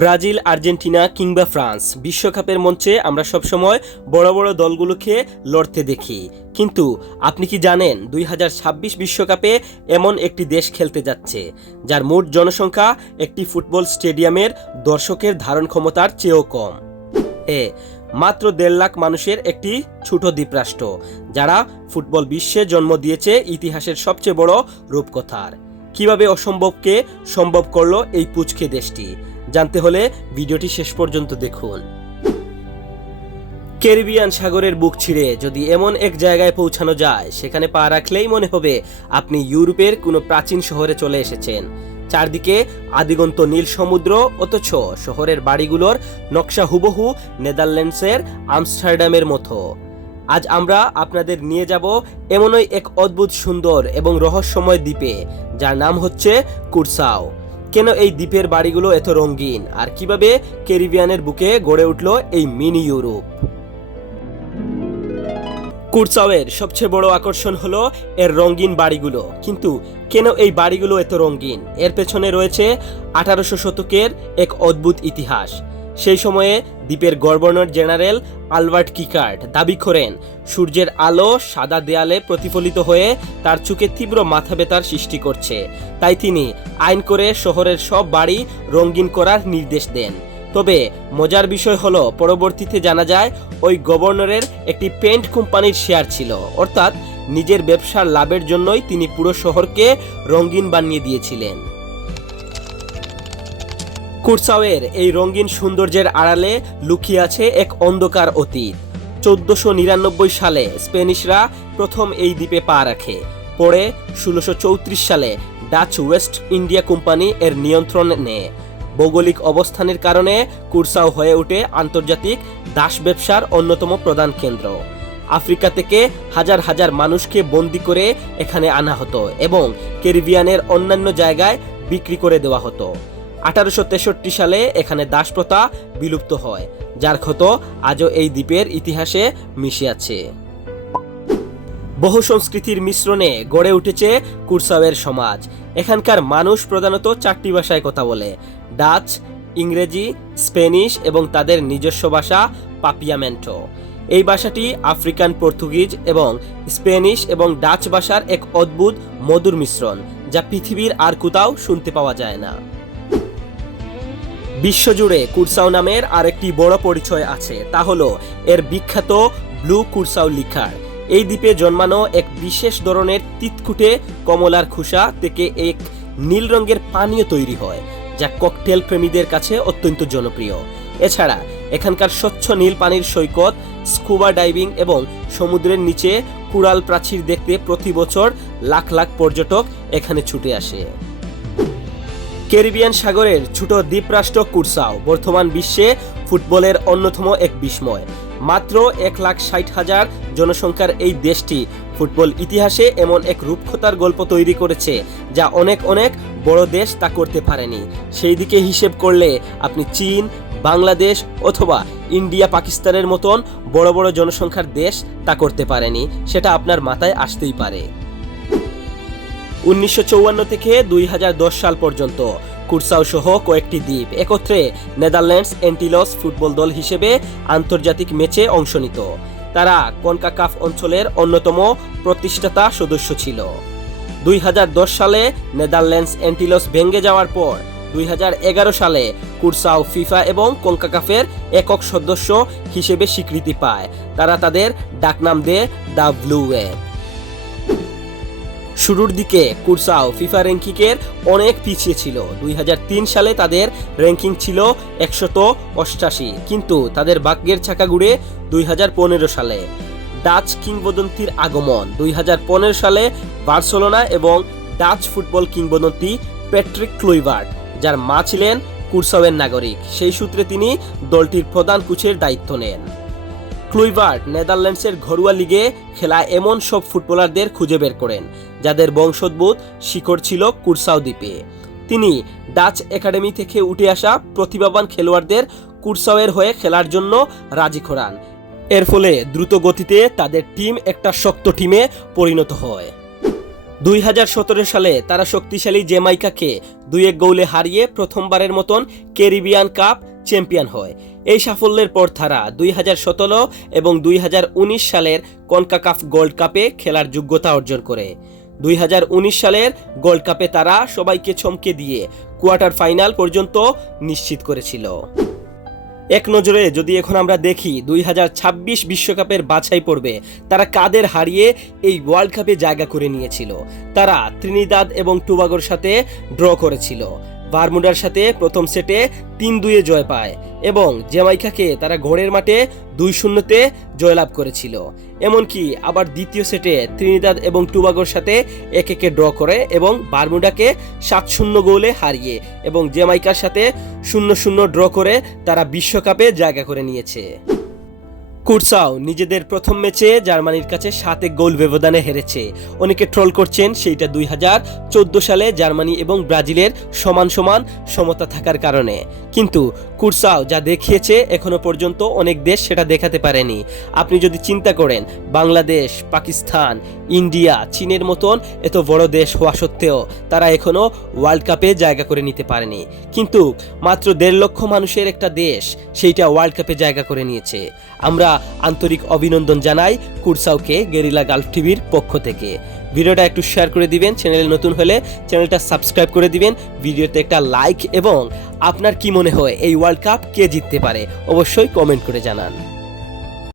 Brazil, Argentina কিংবা France বিশ্বকাপের মঞ্চে আমরা সবসময় বড় বড় দলগুলোকে লড়তে দেখি। কিন্তু আপনি কি জানেন 2026 বিশ্বকাপে এমন একটি দেশ খেলতে যাচ্ছে যার মোট জনসংখ্যা একটি ফুটবল স্টেডিয়ামের দর্শকের ধারণ ক্ষমতার চেয়েও কম। মাত্র 1.5 লাখ মানুষের একটি ছোট দ্বীপরাষ্ট্র যারা ফুটবল বিশ্বে জন্ম দিয়েছে ইতিহাসের সবচেয়ে বড় রূপকথার। কিভাবে অসম্ভবকে সম্ভব করলো এই পুচকে দেশটি, জানতে হলে ভিডিওটি শেষ পর্যন্ত দেখুন। ক্যারিবিয়ান সাগরের বুক ছিঁড়ে যদি এমন এক জায়গায় পৌঁছানো যায়, সেখানে পা রাখলেই মনে হবে আপনি ইউরোপের কোনো প্রাচীন শহরে চলে এসেছেন। চারদিকে আদিগন্ত নীল সমুদ্র, অথচ শহরের বাড়িগুলোর নকশা হুবহু নেদারল্যান্ডসের আমস্টারডামের মতো। আজ আমরা আপনাদের নিয়ে যাব এমনই এক অদ্ভুত সুন্দর এবং রহস্যময় দ্বীপে, যার নাম হচ্ছে কুরসাও। কেন এই দ্বীপের বাড়িগুলো এত রঙিন, আর কিভাবে ক্যারিবিয়ানের বুকে গড়ে উঠল এই মিনি ইউরোপ। কুরসাওয়ের সবচেয়ে বড় আকর্ষণ হলো এর রঙিন বাড়িগুলো। কিন্তু কেন এই বাড়িগুলো এত রঙিন? এর পেছনে রয়েছে 1800 শতকের এক অদ্ভুত ইতিহাস। সেই সময়ে দ্বীপের গভর্নর জেনারেল আলবার্ট কিকার্ড দাবি করেন সূর্যের আলো সাদা দেয়ালে প্রতিফলিত হয়ে তার চোখে তীব্র মাথা ব্যথার সৃষ্টি করছে। তাই তিনি আইন করে শহরের সব বাড়ি রঙিন করার নির্দেশ দেন। তবে মজার বিষয় হলো, পরবর্তীতে জানা যায় ওই গভর্নরের একটি পেইন্ট কোম্পানির শেয়ার ছিল, অর্থাৎ নিজের ব্যবসার লাভের জন্যই তিনি পুরো শহরকে রঙিন বানিয়ে দিয়েছিলেন। কুরসাওয়ের এই রঙিন সৌন্দর্যের আড়ালে লুকিয়ে আছে এক অন্ধকার অতীত। 1499 সালে স্প্যানিশরা প্রথম এই দ্বীপে পা রাখে। পরে 1634 সালে ডাচ ওয়েস্ট ইন্ডিয়া কোম্পানি এর নিয়ন্ত্রণ নেয়। ভৌগোলিক অবস্থানের কারণে কুরসাও হয়ে ওঠে আন্তর্জাতিক দাস ব্যবসার অন্যতম প্রধান কেন্দ্র। আফ্রিকা থেকে হাজার হাজার মানুষকে বন্দী করে এখানে আনা হতো এবং ক্যারিবিয়ানের অন্যান্য জায়গায় বিক্রি করে দেওয়া হতো। 1863 সালে এখানে দাসপ্রথা বিলুপ্ত হয়, যার ক্ষত আজও এই দ্বীপের ইতিহাসে মিশে আছে। বহু সংস্কৃতির মিশ্রণে গড়ে উঠেছে কুরসাওয়ের সমাজ। এখানকার মানুষ প্রধানত 4টি ভাষায় কথা বলে: ডাচ, ইংরেজি, স্প্যানিশ এবং তাদের নিজস্ব ভাষা পাপিয়ামেন্টো। এই ভাষাটি আফ্রিকান পর্তুগিজ এবং স্প্যানিশ এবং ডাচ ভাষার এক অদ্ভুত মধুর মিশ্রণ, যা পৃথিবীর আর কোথাও শুনতে পাওয়া যায় না। বিশ্বজুড়ে কুরসাও নামের আরেকটি বড় পরিচয় আছে, তা হলো এর বিখ্যাত ব্লু কুরসাও লিকার। এই দ্বীপে জন্মানো এক বিশেষ ধরনের তিতকুটে কমলার খোসা থেকে এক নীল রঙের পানীয় তৈরি হয়, যা ককটেল প্রেমীদের কাছে অত্যন্ত জনপ্রিয়। এছাড়া এখানকার স্বচ্ছ নীল পানির সৈকত, স্কুবা ডাইভিং এবং সমুদ্রের নিচে কুরাল প্রাচীর দেখতে প্রতি বছর লাখ লাখ পর্যটক এখানে ছুটে আসে। ক্যারিবিয়ান সাগরের ছোট দ্বীপরাষ্ট্র কুরসাও বর্তমান বিশ্বে ফুটবলের অন্যতম এক বিস্ময়। মাত্র 1,60,000 জনসংখ্যার এই দেশটি ফুটবল ইতিহাসে এমন এক রূপকথার গল্প তৈরি করেছে যা অনেক অনেক বড় দেশ তা করতে পারেনি। সেই দিকে হিসেব করলে আপনি চীন, বাংলাদেশ অথবা ইন্ডিয়া, পাকিস্তানের মতন বড় বড় জনসংখ্যার দেশ তা করতে পারেনি, সেটা আপনার মাথায় আসতেই পারে। 1954 থেকে 2010 সাল পর্যন্ত কুরসাও সহ কয়েকটি দ্বীপ একত্রে নেদারল্যান্ডস অ্যান্টিলস ফুটবল দল হিসেবে আন্তর্জাতিক ম্যাচে অংশ নিত। তারা কনকাকাফ অঞ্চলের অন্যতম প্রতিষ্ঠাতা সদস্য ছিল। 2010 সালে নেদারল্যান্ডস অ্যান্টিলস ভেঙে যাওয়ার পর 2011 সালে কুরসাও ফিফা এবং কনকাকাফের একক সদস্য হিসেবে স্বীকৃতি পায়। তারা তাদের ডাকনাম দেয় দ্য ব্লু ওয়েভ। শুরুর দিকে কুরসাও ফিফা র্যাঙ্কিংয়ের অনেক পিছিয়ে ছিল। 2003 সালে তাদের র্যাঙ্কিং ছিল 188, কিন্তু তাদের ভাগ্যের চাকা ঘুরে 2015 সালে। ডাচ কিংবদন্তির আগমন 2015 সালে বার্সেলোনা এবং ডাচ ফুটবল কিংবদন্তি প্যাট্রিক ক্লুইভার্ট, যার মা ছিলেন কুরসাওয়ের নাগরিক, সেই সূত্রে তিনি দলটির প্রধান কোচের দায়িত্ব নেন। ক্লুইভার্ট নেদারল্যান্ডসের ঘরোয়া লিগে খেলা এমন সব ফুটবলারদের খুঁজে বের করেন যাদের বংশোদ্ভূত শিকড় ছিল কুরসাও দ্বীপে। তিনি ডাচ একাডেমি থেকে উঠে আসা প্রতিভাবান খেলোয়াড়দের কুরসাওয়ের হয়ে খেলার জন্য রাজি করান। এর ফলে দ্রুত গতিতে তাদের টিম একটা শক্ত টিমে পরিণত হয়। 2017 সালে তারা শক্তিশালী জ্যামাইকাকে 2-1 গোলে হারিয়ে প্রথমবারের মতন ক্যারিবিয়ান কাপ চ্যাম্পিয়ন হয়। এই সাফল্যের পর তারা 2017 এবং 2019 সালের কনকাকাফ গোল্ড কাপে খেলার যোগ্যতা অর্জন করে। 2019 সালের গোল্ড কাপে তারা সবাইকে চমকে দিয়ে কোয়ার্টার ফাইনাল পর্যন্ত নিশ্চিত করেছিল। এক নজরে যদি এখন আমরা দেখি 2026 বিশ্বকাপের বাছাই পর্বে তারা কাদের হারিয়ে এই ওয়ার্ল্ড কাপে জায়গা করে নিয়েছিল। তারা ত্রিনিদাদ এবং টোবাগোর সাথে ড্র করেছিল, বারমুডার সাথে প্রথম সেটে 3-2 জয় পায় এবং জ্যামাইকাকে তারা ঘরের মাঠে 2-0 জয়লাভ করেছিল। এমনকি আবার দ্বিতীয় সেটে ত্রিনিদাদ এবং টোবাগোর সাথে 1-1 ড্র করে এবং বারমুডাকে 7-0 গোলে হারিয়ে এবং জ্যামাইকার সাথে 0-0 ড্র করে তারা বিশ্বকাপে জায়গা করে নিয়েছে। কুরসাও নিজেদের প্রথম ম্যাচে জার্মানির কাছে 7 গোল ব্যবধানে হেরেছে। অনেকে ট্রল করছেন সেইটা 2014 সালে জার্মানি এবং ব্রাজিলের সমান সমতা থাকার কারণে, কিন্তু কুরসাও যা দেখিয়েছে এখনো পর্যন্ত অনেক দেশ সেটা দেখাতে পারেনি। আপনি যদি চিন্তা করেন বাংলাদেশ, পাকিস্তান, ইন্ডিয়া, চীনের মতন এত বড় দেশ হওয়া সত্ত্বেও তারা এখনো ওয়ার্ল্ড কাপে জায়গা করে নিতে পারেনি, কিন্তু মাত্র 1.5 লক্ষ মানুষের একটা দেশ সেইটা ওয়ার্ল্ড কাপে জায়গা করে নিয়েছে। আমরা আন্তরিক অভিনন্দন জানাই কুরসাওকে গেরিলা গালফ টিভির পক্ষ থেকে। ভিডিওটা একটু শেয়ার করে দিবেন, চ্যানেলে নতুন হলে চ্যানেলটা সাবস্ক্রাইব করে দিবেন, ভিডিওতে একটা লাইক এবং আপনার কি মনে হয় এই ওয়ার্ল্ড কাপ কে জিততে পারে অবশ্যই কমেন্ট করে জানান।